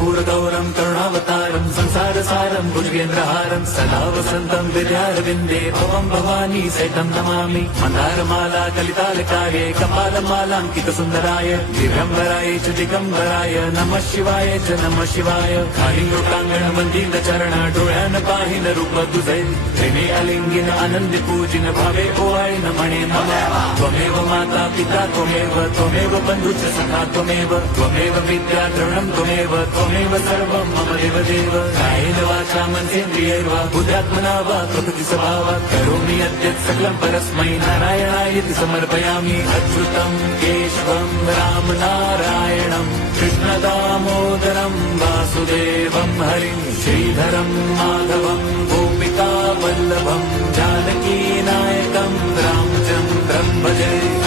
कर्पूरगौरं करुणावतारं संसारसारं भुजगेन्द्रहारं सदा वसन्तं विद्यारविन्दे भवं भवानी सहितं नमामि। मन्दारमाला कलितालकाये कपालमालाङ्कितसुन्दराय दिगम्बराय च दिगम्बराय नमः शिवाय च नमः शिवाय। खाली लोकांगण वंदित चरण डोळ्यान पाहिन रूप तुझे प्रेमे अलिंगिन आनंदी पूजिन भावे ओवाळीन म्हणे नमः। त्वमेव माता पिता त्वमेव बंधुश्च सखा त्वमेव विद्या द्रविणं त्वमेव सर्वं मम देवदेव। कायेन वाचा मनसेन्द्रियैर्वा बुद्ध्यात्मना वा प्रकृति स्वभावात् करोमि यद्यत् सकलं परस्मै नारायणायति समर्पयामि। अच्युतं केशवं राम नारायणं कृष्णदामोदरं वासुदेवं हरिं श्रीधरं माधवं गोपिका वल्लभं जानकी नायकं रामचन्द्रं भजे।